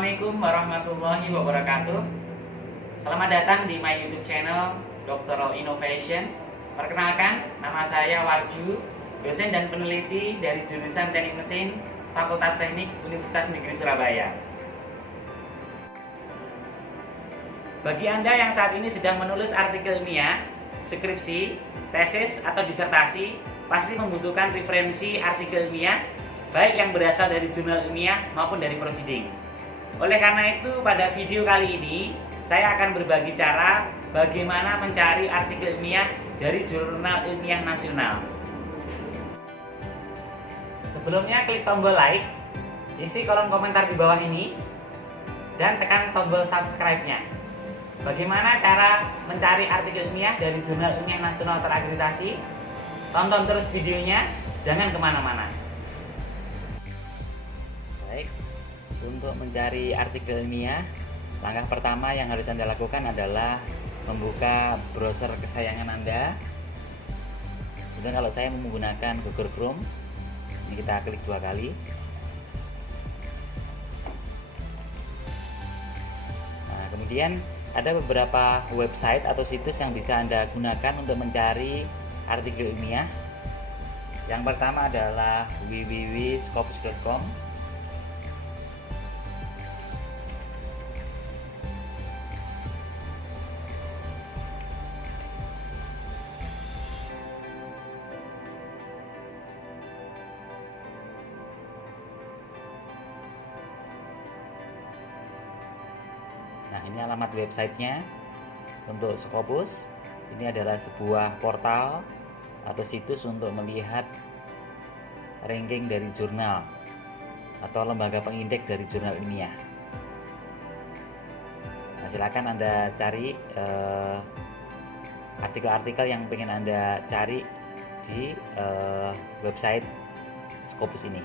Assalamualaikum warahmatullahi wabarakatuh. Selamat datang di my YouTube channel Doctoral Innovation. Perkenalkan, nama saya Warju, dosen dan peneliti dari jurusan Teknik Mesin Fakultas Teknik Universitas Negeri Surabaya. Bagi Anda yang saat ini sedang menulis artikel ilmiah, skripsi, tesis, atau disertasi, pasti membutuhkan referensi artikel ilmiah, baik yang berasal dari jurnal ilmiah maupun dari proceeding. Oleh karena itu, pada video kali ini, saya akan berbagi cara bagaimana mencari artikel ilmiah dari jurnal ilmiah nasional. Sebelumnya, klik tombol like, isi kolom komentar di bawah ini, dan tekan tombol subscribe-nya. Bagaimana cara mencari artikel ilmiah dari jurnal ilmiah nasional terakreditasi? Tonton terus videonya, jangan kemana-mana. Baik, untuk mencari artikel ilmiah, langkah pertama yang harus Anda lakukan adalah membuka browser kesayangan Anda. Kemudian kalau saya menggunakan Google Chrome, ini kita klik 2 kali. Nah, kemudian ada beberapa website atau situs yang bisa Anda gunakan untuk mencari artikel ilmiah. Yang pertama adalah www.scopus.com. Nah, ini alamat websitenya untuk Scopus. Ini adalah sebuah portal atau situs untuk melihat ranking dari jurnal atau lembaga pengindeks dari jurnal ilmiah. Nah, silakan Anda cari artikel-artikel yang ingin Anda cari di website Scopus ini.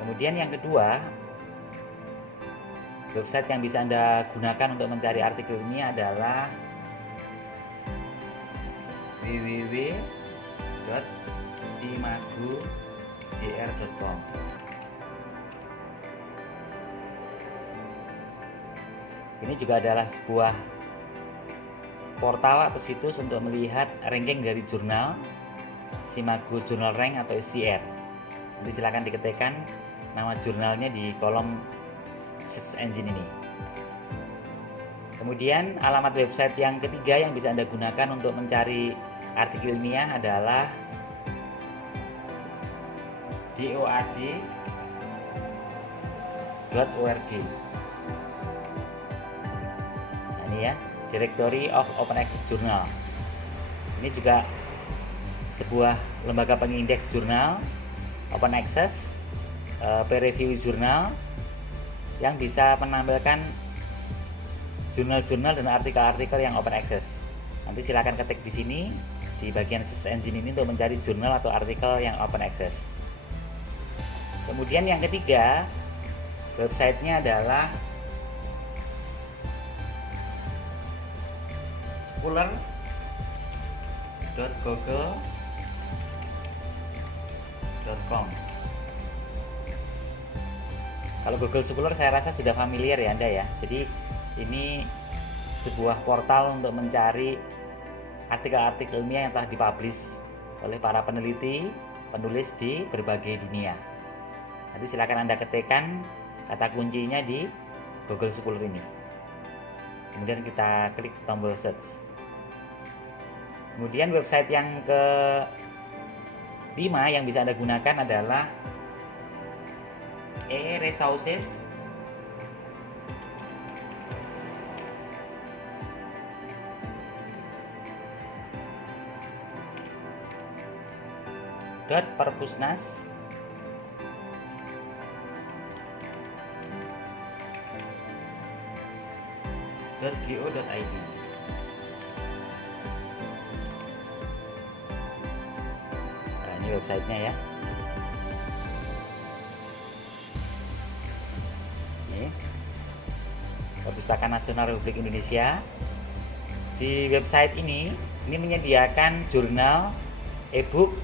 Kemudian yang kedua, website yang bisa Anda gunakan untuk mencari artikel ini adalah www.simagujr.com. Ini juga adalah sebuah portal atau situs untuk melihat ranking dari jurnal Simagu Journal Rank atau SJR. Nanti silakan diketikkan nama jurnalnya di kolom search engine ini. Kemudian alamat website yang ketiga yang bisa Anda gunakan untuk mencari artikel ilmiah adalah doaj.org. Nah, ini ya, Directory of Open Access Journal. Ini juga sebuah lembaga pengindeks jurnal open access, peer review jurnal yang bisa menampilkan jurnal-jurnal dan artikel-artikel yang open access. Nanti silakan ketik di sini di bagian search engine ini untuk mencari jurnal atau artikel yang open access. Kemudian yang ketiga, websitenya adalah scholar.google.com. Kalau Google Scholar saya rasa sudah familiar ya Anda ya. Jadi ini sebuah portal untuk mencari artikel-artikel ilmiah yang telah dipublish oleh para peneliti, penulis di berbagai dunia. Nanti silakan Anda ketikkan kata kuncinya di Google Scholar ini. Kemudian kita klik tombol search. Kemudian website yang ke-5 yang bisa Anda gunakan adalah resources.perpusnas.go.id. Nah, ini websitenya ya. Perpustakaan Nasional Republik Indonesia. Di website ini menyediakan jurnal, e-book,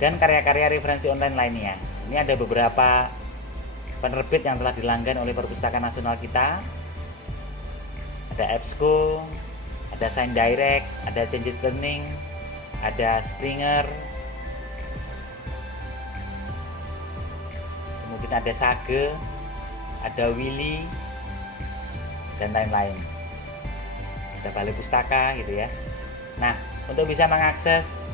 dan karya-karya referensi online lainnya. Ini ada beberapa penerbit yang telah dilanggan oleh Perpustakaan Nasional kita. Ada EBSCO, ada Sign Direct, ada Change Learning, ada Springer, kemudian ada Sage, ada Willy, dan lain-lain. Ada Balai Pustaka gitu ya. Nah, untuk bisa mengakses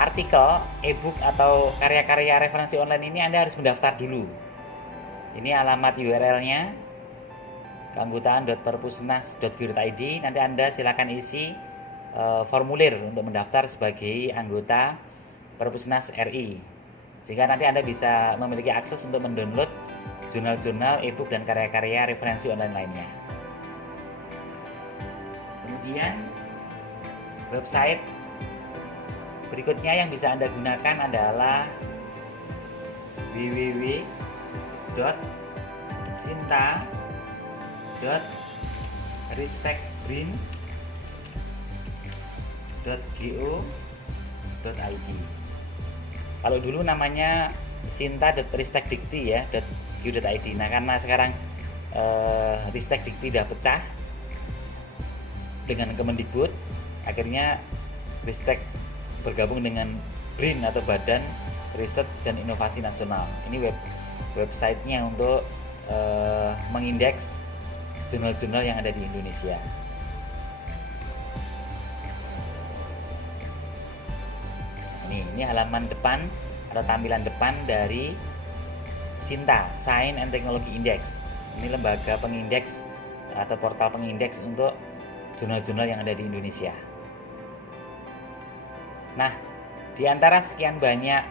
artikel, e-book atau karya-karya referensi online ini Anda harus mendaftar dulu. Ini alamat URL-nya keanggotaan.perpusnas.go.id. Nanti Anda silakan isi formulir untuk mendaftar sebagai anggota Perpusnas RI. Sehingga nanti Anda bisa memiliki akses untuk mendownload jurnal-jurnal, e-book dan karya-karya referensi online lainnya. Kemudian website berikutnya yang bisa Anda gunakan adalah sinta.ristekbrin.go.id. Kalau dulu namanya sinta.ristekdikti ya, .go.id. Nah, karena sekarang Ristekdikti sudah pecah dengan Kemendikbud, akhirnya Ristek bergabung dengan BRIN atau Badan Riset dan Inovasi Nasional. Ini websitenya untuk mengindeks jurnal-jurnal yang ada di Indonesia. Ini halaman depan atau tampilan depan dari SINTA, Science and Technology Index. Ini lembaga pengindeks atau portal pengindeks untuk jurnal-jurnal yang ada di Indonesia. Nah, di antara sekian banyak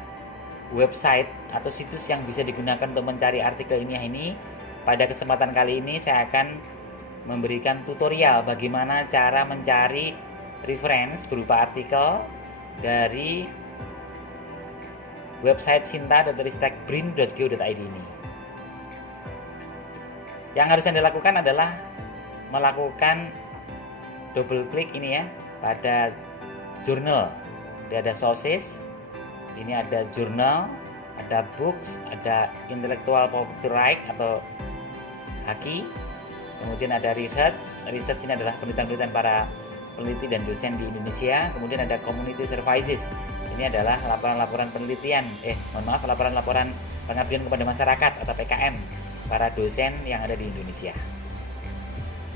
website atau situs yang bisa digunakan untuk mencari artikel ilmiah ini, pada kesempatan kali ini saya akan memberikan tutorial bagaimana cara mencari reference berupa artikel dari website sinta.ristekbrin.go.id ini. Yang harus Anda lakukan adalah melakukan double klik ini ya pada journal. Dia ada sources, ini ada journal, ada books, ada intellectual property right atau haki, kemudian ada research. Research ini adalah penelitian-penelitian para peneliti dan dosen di Indonesia. Kemudian ada community services. Ini adalah laporan-laporan penelitian, laporan-laporan pengabdian kepada masyarakat atau PKM para dosen yang ada di Indonesia.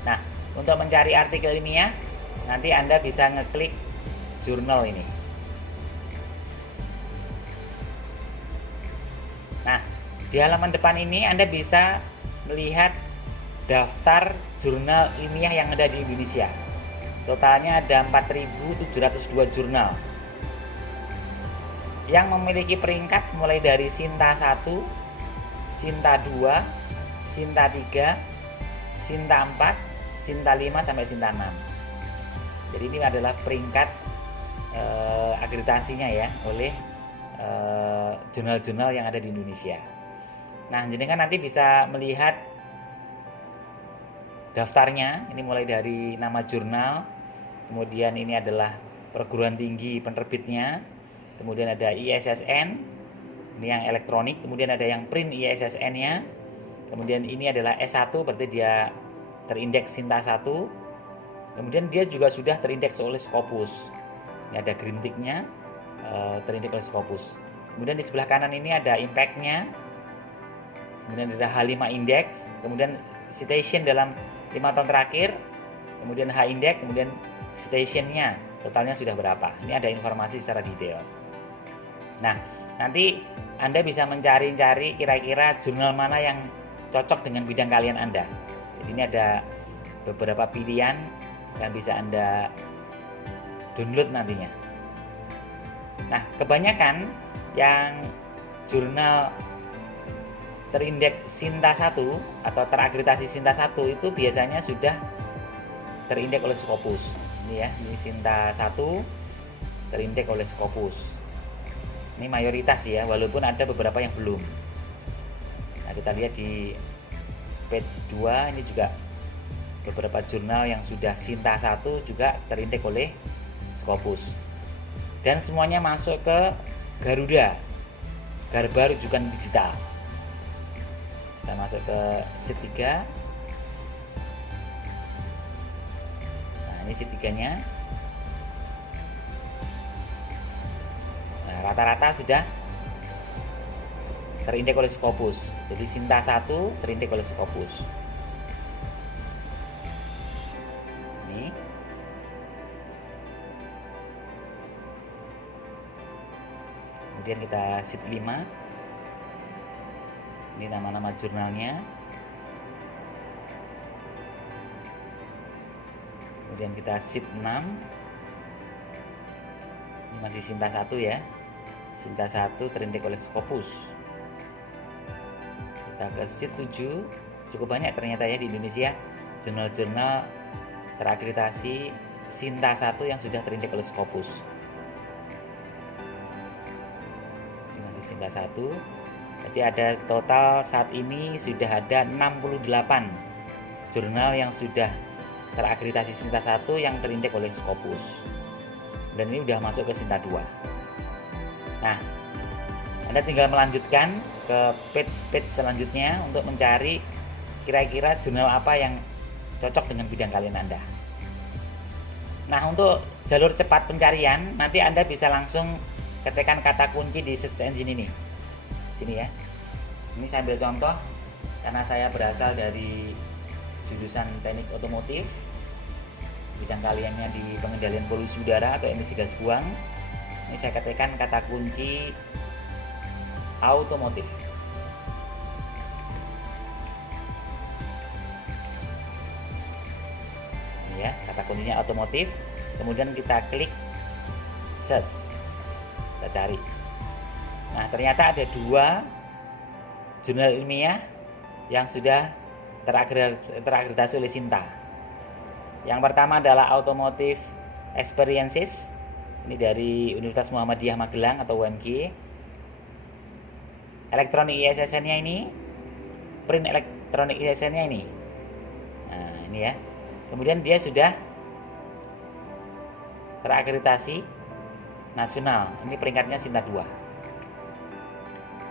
Nah, untuk mencari artikel ilmiah, nanti Anda bisa ngeklik jurnal ini. Nah, di halaman depan ini Anda bisa melihat daftar jurnal ilmiah yang ada di Indonesia. Totalnya ada 4.702 jurnal yang memiliki peringkat mulai dari Sinta 1, Sinta 2, Sinta 3, Sinta 4, Sinta 5 sampai Sinta 6. Jadi ini adalah peringkat akreditasinya ya oleh jurnal-jurnal yang ada di Indonesia. Nah, jadi kan nanti bisa melihat daftarnya. Ini mulai dari nama jurnal, kemudian ini adalah perguruan tinggi penerbitnya, kemudian ada ISSN, ini yang elektronik, kemudian ada yang print ISSN-nya, kemudian ini adalah S1 berarti dia terindeks Sinta 1, kemudian dia juga sudah terindeks oleh Scopus. Ini ada green tick-nya, terindeks oleh Scopus. Kemudian di sebelah kanan ini ada impact-nya, kemudian ada H5 index, kemudian citation dalam 5 tahun terakhir, kemudian H index, kemudian citation-nya totalnya sudah berapa. Ini ada informasi secara detail. Nah, nanti Anda bisa mencari-cari kira-kira jurnal mana yang cocok dengan bidang kalian Anda. Jadi ini ada beberapa pilihan yang bisa Anda download nantinya. Nah, kebanyakan yang jurnal terindeks Sinta 1 atau terakreditasi Sinta 1 itu biasanya sudah terindeks oleh Scopus. Ini ya, ini Sinta 1 terindeks oleh Scopus. Ini mayoritas ya, walaupun ada beberapa yang belum. Nah, kita lihat di page 2 ini juga beberapa jurnal yang sudah Sinta 1 juga terindeks oleh Scopus. Dan semuanya masuk ke Garuda, Garba Rujukan Digital. Kita masuk ke sheet 3. Nah, ini sheet 3-nya. Nah, rata-rata sudah terindeks oleh Scopus. Jadi Sinta 1 terindeks oleh Scopus. Ini. Kemudian kita sheet 5. Ini nama-nama jurnalnya. Kemudian kita sheet 6. Ini masih Sinta 1 ya. Sinta 1 terindeks oleh Scopus. Kita ke sheet 7. Cukup banyak ternyata ya di Indonesia jurnal-jurnal terakreditasi Sinta 1 yang sudah terindeks oleh Scopus. Ini masih Sinta 1. Jadi ada total saat ini sudah ada 68 jurnal yang sudah terakreditasi Sinta 1 yang terindeks oleh Scopus. Dan ini udah masuk ke Sinta 2. Nah, Anda tinggal melanjutkan ke page selanjutnya untuk mencari kira-kira jurnal apa yang cocok dengan bidang kalian Anda. Nah, untuk jalur cepat pencarian, nanti Anda bisa langsung ketikkan kata kunci di search engine ini. Sini ya. Ini saya ambil contoh karena saya berasal dari jurusan teknik otomotif. Bidang kaliannya di pengendalian polusi udara atau emisi gas buang. Ini saya ketikkan kata kunci automotif. Ini ya, kata kuncinya automotif. Kemudian kita klik search. Kita cari. Nah, ternyata ada 2 jurnal ilmiah yang sudah terakreditasi oleh Sinta. Yang pertama adalah Automotive Experiences. Ini dari Universitas Muhammadiyah Magelang atau UMG. Elektronik ISSN-nya ini, print elektronik ISSN-nya ini. Nah, ini ya. Kemudian dia sudah terakreditasi nasional. Ini peringkatnya Sinta 2.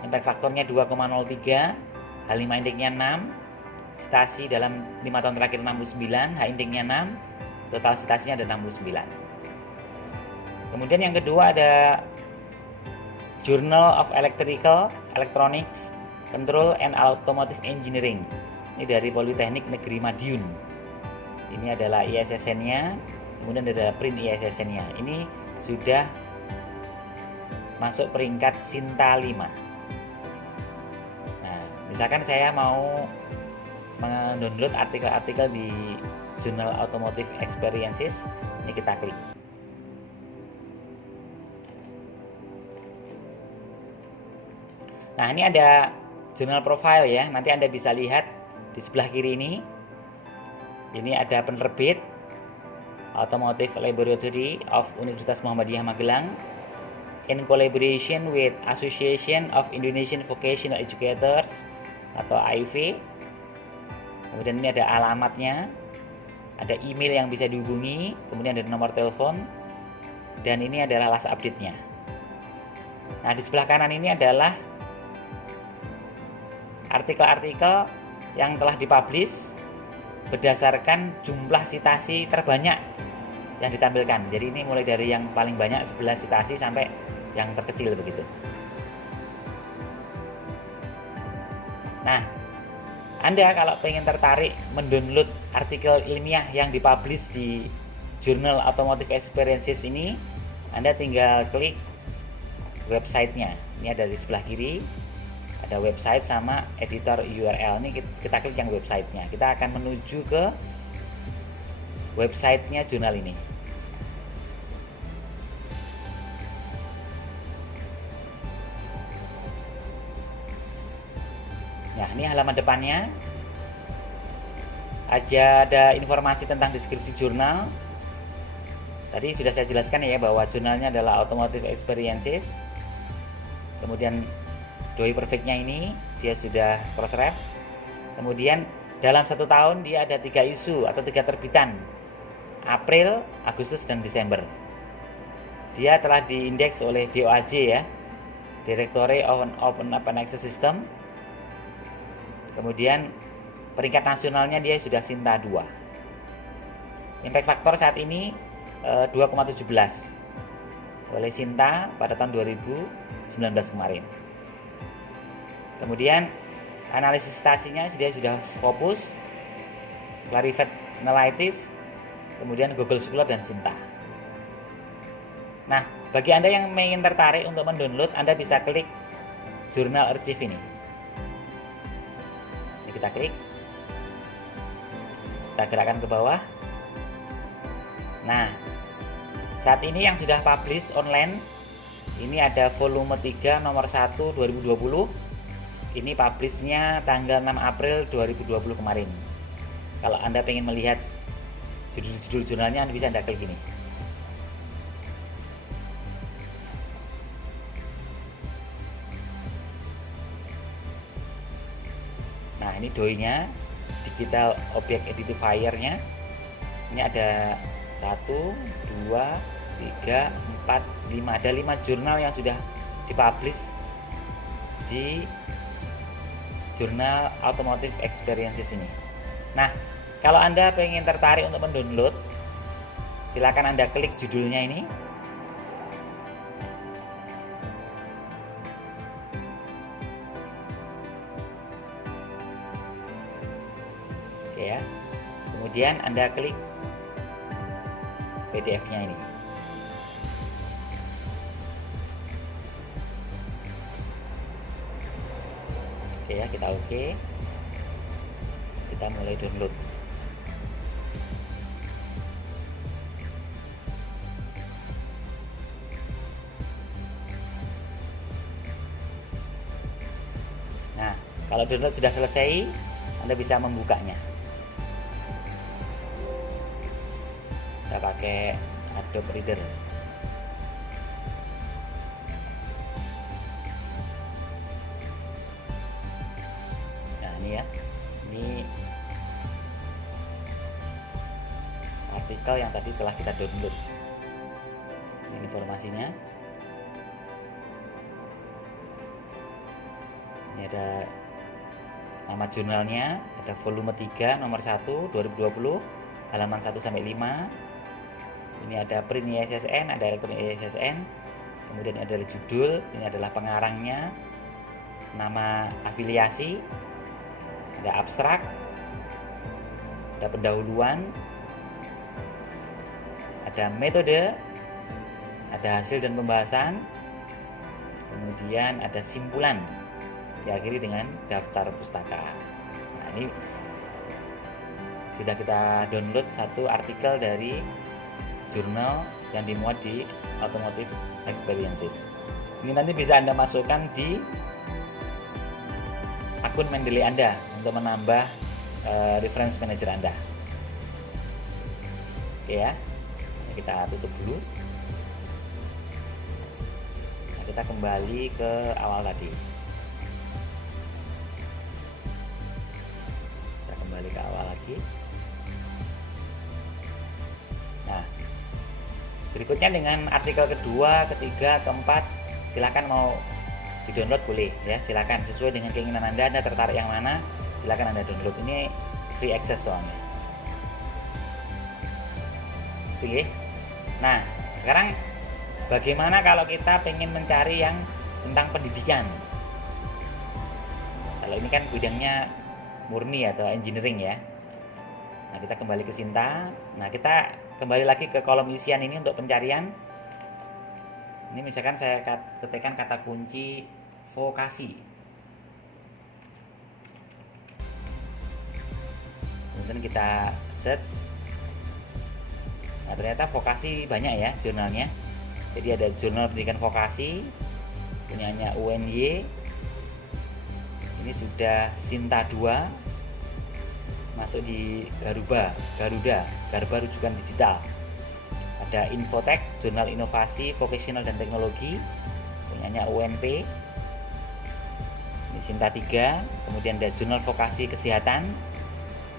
Impact faktornya 2,03, H5 indeksnya 6, citasi dalam 5 tahun terakhir 69, H indeksnya 6, total citasinya ada 69. Kemudian yang kedua ada Journal of Electrical, Electronics, Control and Automotive Engineering. Ini dari Politeknik Negeri Madiun. Ini adalah ISSN-nya, kemudian ada print ISSN-nya. Ini sudah masuk peringkat Sinta 5. Nah, misalkan saya mau mendownload artikel-artikel di Journal Automotive Experiences, ini kita klik. Nah, ini ada journal profile ya. Nanti Anda bisa lihat di sebelah kiri ini. Ini ada penerbit Automotive Laboratory of Universitas Muhammadiyah Magelang in collaboration with Association of Indonesian Vocational Educators atau AIV. Kemudian ini ada alamatnya, ada email yang bisa dihubungi, kemudian ada nomor telepon, dan ini adalah last update-nya. Nah, di sebelah kanan ini adalah artikel-artikel yang telah dipublish berdasarkan jumlah citasi terbanyak yang ditampilkan. Jadi ini mulai dari yang paling banyak 11 citasi sampai yang terkecil begitu. Nah, Anda kalau pengen tertarik mendownload artikel ilmiah yang dipublish di Journal Automotive Experiences ini, Anda tinggal klik websitenya. Ini ada di sebelah kiri. Ada website sama editor URL. Ini kita klik yang websitenya. Kita akan menuju ke websitenya jurnal ini. Nah, ini halaman depannya. Ada informasi tentang deskripsi jurnal. Tadi sudah saya jelaskan ya bahwa jurnalnya adalah Automotive Experiences. Kemudian doi perfectnya ini dia sudah cross-ref. Kemudian dalam 1 tahun dia ada 3 isu atau 3 terbitan, April, Agustus, dan Desember. Dia telah diindeks oleh DOAJ ya, Directorate of Open Access System. Kemudian peringkat nasionalnya dia sudah Sinta 2. Impact factor saat ini 2,17 oleh Sinta pada tahun 2019 kemarin. Kemudian analisis stasinya sudah Scopus, Clarivate Analytics, kemudian Google Scholar dan Sinta. Nah, bagi Anda yang ingin tertarik untuk mendownload, Anda bisa klik Journal Archive ini. Kita klik, kita gerakkan ke bawah. Nah, saat ini yang sudah publish online, ini ada volume 3 nomor 1 2020. Ini publishnya tanggal 6 April 2020 kemarin. Kalau Anda ingin melihat judul-judul jurnalnya, Anda bisa klik ini. Nah, ini DOI-nya, Digital Object Identifier-nya. Ini ada 1, 2, 3, 4, 5. Ada 5 jurnal yang sudah dipublish di Jurnal Automotive Experiences ini. Nah, kalau Anda pengen tertarik untuk mendownload, silakan Anda klik judulnya ini. Oke ya. Kemudian Anda klik PDF-nya ini. Oke ya, kita oke. Kita mulai download. Nah, kalau download sudah selesai, Anda bisa membukanya. Kita pakai Adobe Reader. Nah, ini ya. Ini artikel yang tadi telah kita download. Ini informasinya. Ini ada nama jurnalnya, ada volume 3 nomor 1 2020 halaman 1 sampai 5. Ini ada print ISSN, ada elektronik ISSN. Kemudian ada judul, ini adalah pengarangnya, nama afiliasi, ada abstrak, ada pendahuluan, ada metode, ada hasil dan pembahasan, kemudian ada simpulan, diakhiri dengan daftar pustaka. Nah, ini sudah kita download satu artikel dari jurnal yang dimuat di Automotive Experiences. Ini nanti bisa Anda masukkan di akun Mendeley Anda untuk menambah reference manager Anda. Oke ya, kita tutup dulu. Nah, kita kembali ke awal tadi. Kita kembali ke awal lagi. Nah, berikutnya dengan artikel kedua, ketiga, keempat, silakan mau di-download boleh ya, silakan sesuai dengan keinginan Anda. Anda tertarik yang mana, silakan Anda download. Ini free access soalnya. Oke. Nah, sekarang bagaimana kalau kita pengen mencari yang tentang pendidikan? Kalau ini kan bidangnya murni atau engineering ya. Nah, kita kembali ke Sinta. Nah, kita kembali lagi ke kolom isian ini untuk pencarian. Ini misalkan saya ketikkan kata kunci vokasi. Kemudian kita search. Nah, ternyata vokasi banyak ya jurnalnya. Jadi ada jurnal pendidikan vokasi punyanya UNY. Ini sudah Sinta 2. Masuk di Garuda rujukan digital. Ada Infotech, Jurnal Inovasi Vocasional dan Teknologi punyanya UNP. Ini Sinta 3. Kemudian ada Jurnal Vokasi Kesehatan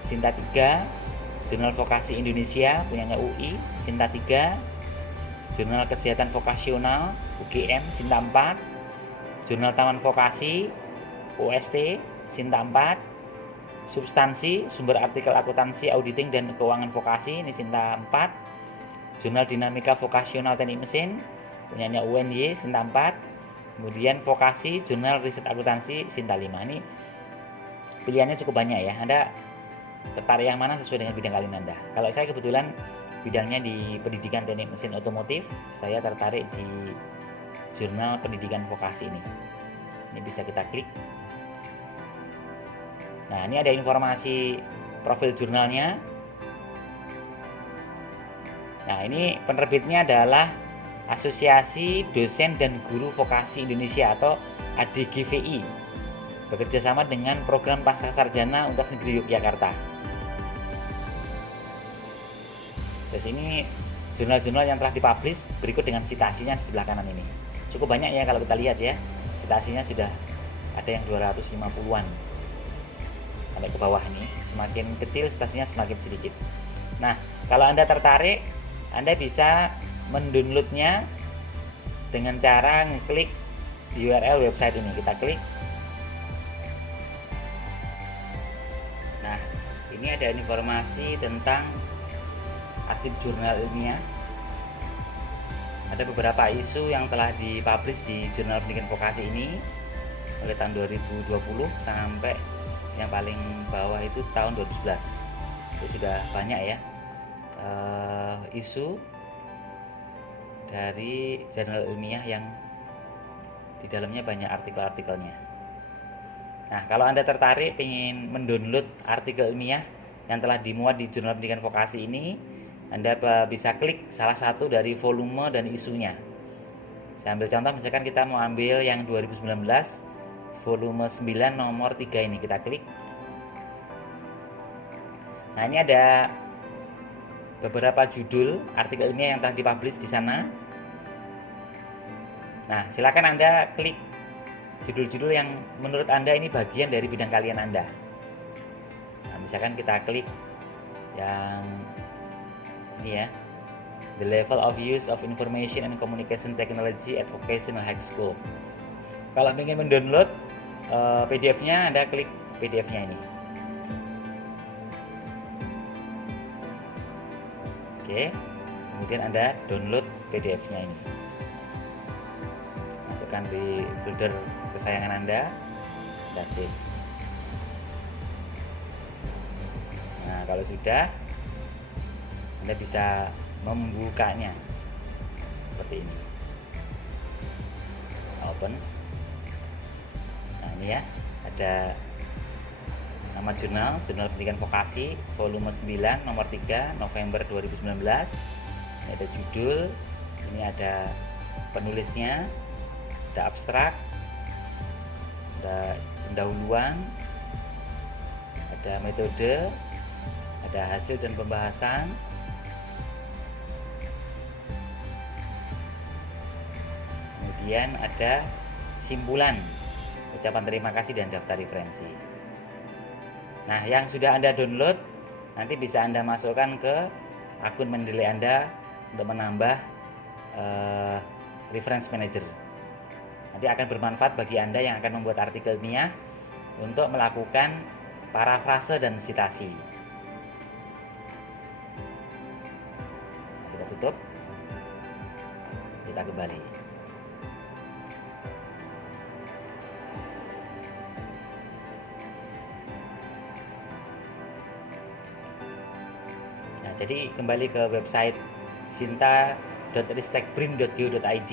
Sinta 3, Jurnal Vokasi Indonesia punyanya UI Sinta 3, Jurnal Kesehatan Vokasional UGM Sinta 4, Jurnal Taman Vokasi UST Sinta 4, Substansi, sumber artikel akuntansi, auditing, dan keuangan vokasi, ini Sinta 4. Jurnal Dinamika Vokasional Teknik Mesin, punyanya UNY, Sinta 4. Kemudian vokasi, jurnal riset akuntansi, Sinta 5. Ini pilihannya cukup banyak ya. Anda tertarik yang mana sesuai dengan bidang kalian Anda. Kalau saya kebetulan bidangnya di pendidikan teknik mesin otomotif, saya tertarik di jurnal pendidikan vokasi ini. Ini bisa kita klik. Nah, ini ada informasi profil jurnalnya. Nah, ini penerbitnya adalah Asosiasi Dosen dan Guru Vokasi Indonesia atau ADGVI, bekerjasama dengan Program Pascasarjana Universitas Negeri Yogyakarta. Terus ini jurnal-jurnal yang telah dipublish berikut dengan citasinya di sebelah kanan ini. Cukup banyak ya kalau kita lihat ya. Citasinya sudah ada yang 250-an. Sampai ke bawah ini. Semakin kecil citasinya semakin sedikit. Nah, kalau Anda tertarik, Anda bisa mendownloadnya dengan cara ngeklik di URL website ini. Kita klik. Nah, ini ada informasi tentang arsip jurnal ilmiah. Ada beberapa isu yang telah dipublish di jurnal pendidikan vokasi ini mulai tahun 2020 sampai yang paling bawah itu tahun 2011. Itu sudah banyak ya isu dari jurnal ilmiah yang di dalamnya banyak artikel-artikelnya. Nah, kalau Anda tertarik ingin mendownload artikel ilmiah yang telah dimuat di jurnal pendidikan vokasi ini, Anda bisa klik salah satu dari volume dan isunya. Saya ambil contoh, misalkan kita mau ambil yang 2019 volume 9 nomor 3 ini, kita klik. Nah, ini ada beberapa judul artikel ilmiah yang telah dipublish di sana. Nah, silakan Anda klik judul-judul yang menurut Anda ini bagian dari bidang kalian Anda. Nah, misalkan kita klik yang ini ya, The Level of Use of Information and Communication Technology at Vocational High School. Kalau ingin mendownload PDF-nya, Anda klik PDF-nya ini. Oke, kemudian Anda download PDF-nya ini. Masukkan di folder kesayangan Anda, dan save. Nah, kalau sudah, Anda bisa membukanya seperti ini. Open. Nah, ini ya, ada nama jurnal pendidikan vokasi volume 9 nomor 3 November 2019. Ini ada judul, ini ada penulisnya, ada abstrak, ada pendahuluan, ada metode, ada hasil dan pembahasan, kemudian ada simpulan, ucapan terima kasih, dan daftar referensi. Nah, yang sudah Anda download nanti bisa Anda masukkan ke akun Mendeley Anda untuk menambah reference manager. Nanti akan bermanfaat bagi Anda yang akan membuat artikel ilmiah untuk melakukan parafrase dan sitasi. Kita tutup, kita kembali. Nah, jadi kembali ke website sinta.ristekbrin.go.id.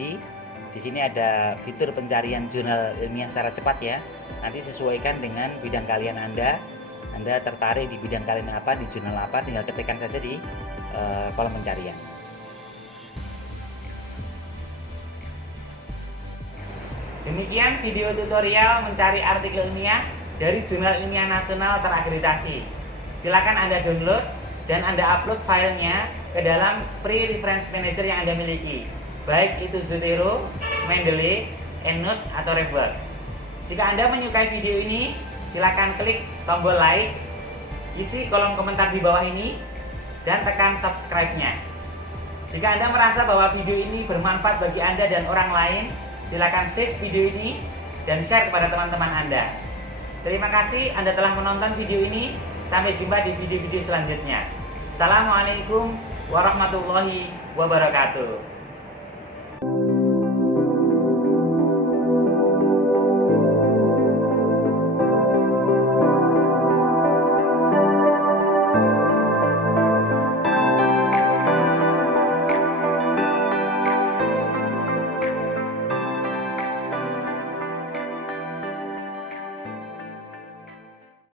Di sini ada fitur pencarian jurnal ilmiah secara cepat ya. Nanti sesuaikan dengan bidang kalian Anda. Anda tertarik di bidang kalian apa, di jurnal apa, tinggal ketikkan saja di kolom pencarian. Demikian video tutorial mencari artikel ilmiah dari jurnal ilmiah nasional terakreditasi. Silakan Anda download dan Anda upload filenya ke dalam free reference manager yang Anda miliki, baik itu Zotero, Mendeley, EndNote, atau RefWorks. Jika Anda menyukai video ini, silakan klik tombol like, isi kolom komentar di bawah ini, dan tekan subscribe-nya. Jika Anda merasa bahwa video ini bermanfaat bagi Anda dan orang lain, silakan save video ini dan share kepada teman-teman Anda. Terima kasih Anda telah menonton video ini. Sampai jumpa di video-video selanjutnya. Assalamualaikum warahmatullahi wabarakatuh.